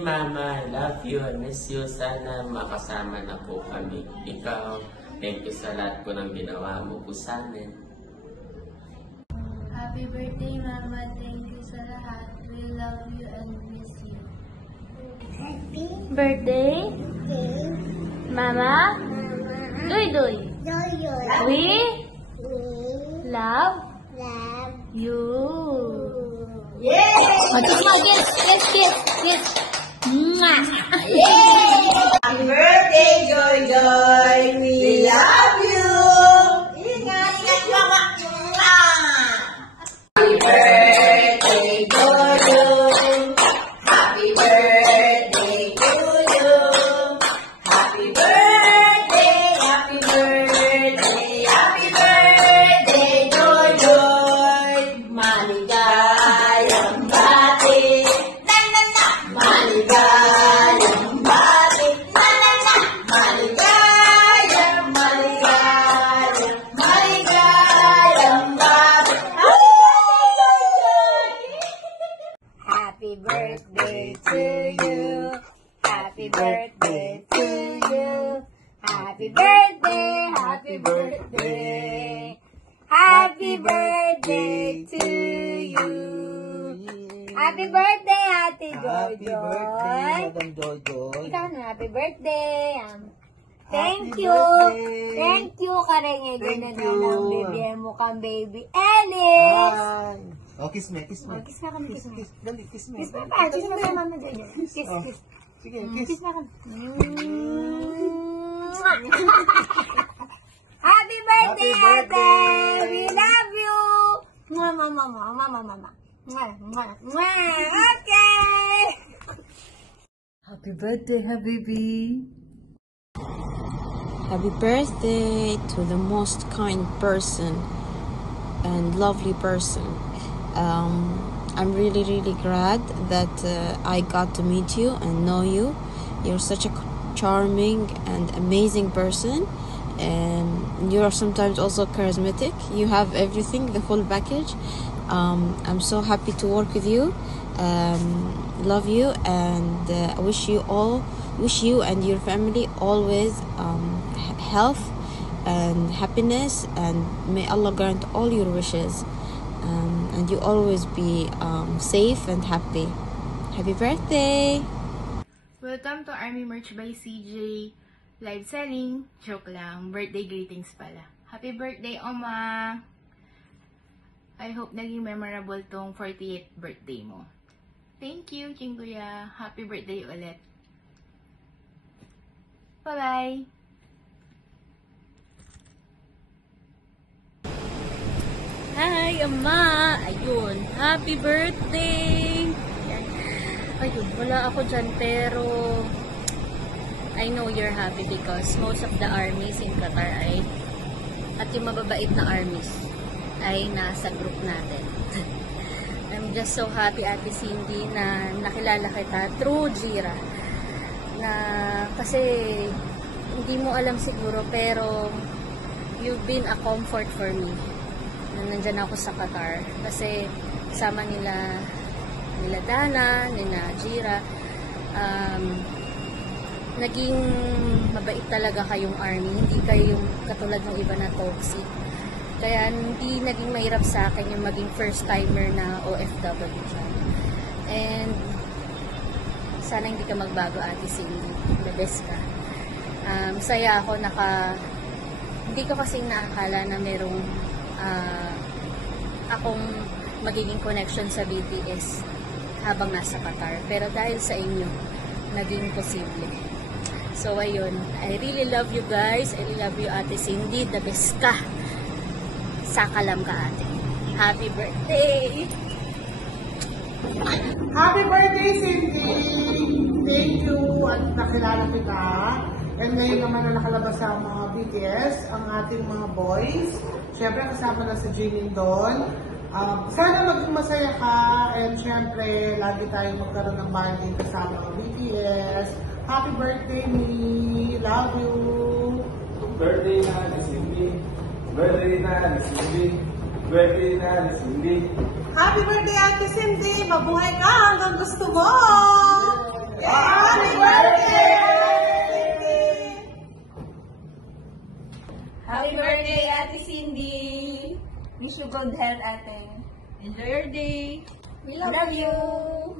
Mama. I love you. I miss you. Sana makasama na po kami. Ikaw, thank you sa lahat po ng ginawa mo po sa amin. Happy birthday, Mama. Thank you sa lahat. We love you and miss you. Happy Birthday, Mama. Doy Doy. We love you. Yeah! Kiss. Mwah. Happy birthday, Joy Joy! We love you! Ingat, Mama! Happy birthday to you! Happy birthday to you! Happy birthday, happy birthday, happy birthday, Joy Joy! Maligayang bati! Maligayang bati! Maligayang bati! Happy birthday to you. Happy birthday to you. Happy birthday, happy birthday. Happy birthday to you. Happy birthday, Ate Joy Joy. Madam Joy Joy. Ikaw na, happy birthday. Thank Happy you. birthday. Thank you, Karenge. Thank Ganun you. na ng bibigyan mo kang baby Alice. Hi. Oh, kiss me, kiss me. Oh, kiss na kami, kiss me. Dali, kiss me. Kiss me pa. Kiss me pa, mama. Kiss, Oh, kiss. sige, Kiss kiss. na kami. Happy birthday, Happy birthday. Ate! We love you! Mwah, mama, mama, mama, mama. Mwah, mwah, mwah. Okay! Happy birthday, Habibi. Happy birthday to the most kind person and lovely person. I'm really glad that I got to meet you and know you. You're such a charming and amazing person, and you are sometimes also charismatic. You have everything, the full package. I'm so happy to work with you. Love you, and wish you and your family always health and happiness, and may Allah grant all your wishes, and you always be safe and happy. Happy birthday! Welcome to Army Merch by CJ. Live selling. Joke lang. Birthday greetings pala. Happy birthday, Oma! I hope naging memorable tong 48th birthday mo. Thank you, Chinguya. Happy birthday ulit. Bye-bye! Hi, Ama! Ayun, happy birthday! Ayun, wala ako dyan, pero I know you're happy because most of the armies in Qatar at yung mababait na armies ay nasa group natin. I'm just so happy, Ate Cindy, na nakilala kita through Jira. Na kasi hindi mo alam siguro, pero you've been a comfort for me. Nandyan ako sa Qatar kasi kasama nila Dana, nila Jira, naging mabait talaga kayong army, hindi kayo yung katulad ng iba na toxic, kaya hindi naging mahirap sa akin yung maging first timer na OFW dyan. And sana hindi ka magbago, Ate Cindy, the best ka. Masaya ako hindi ko kasing naakala na merong akong magiging connection sa BTS habang nasa Qatar. Pero dahil sa inyo, naging posible. So, ayun. I really love you guys. I really love you, Ate Cindy. The best ka. Sakalam ka, ate. Happy birthday! Happy birthday, Cindy! Thank you at nakilala kita. And ngayon naman na nakalabas sa mga BTS, ang ating mga boys. Siyempre, kasama na sa Jimin doon. Sana maging masaya ka, and siyempre, lagi tayong magkaroon ng bonding kasama ng BTS. Happy birthday, me! Love you! Birthday na ni Cindy! Birthday na ni Cindy! Birthday na ni Cindy! Happy birthday, Ate Cindy! Mabuhay ka hanggang gusto mo! Happy you good health, ate. Enjoy your day. We love you.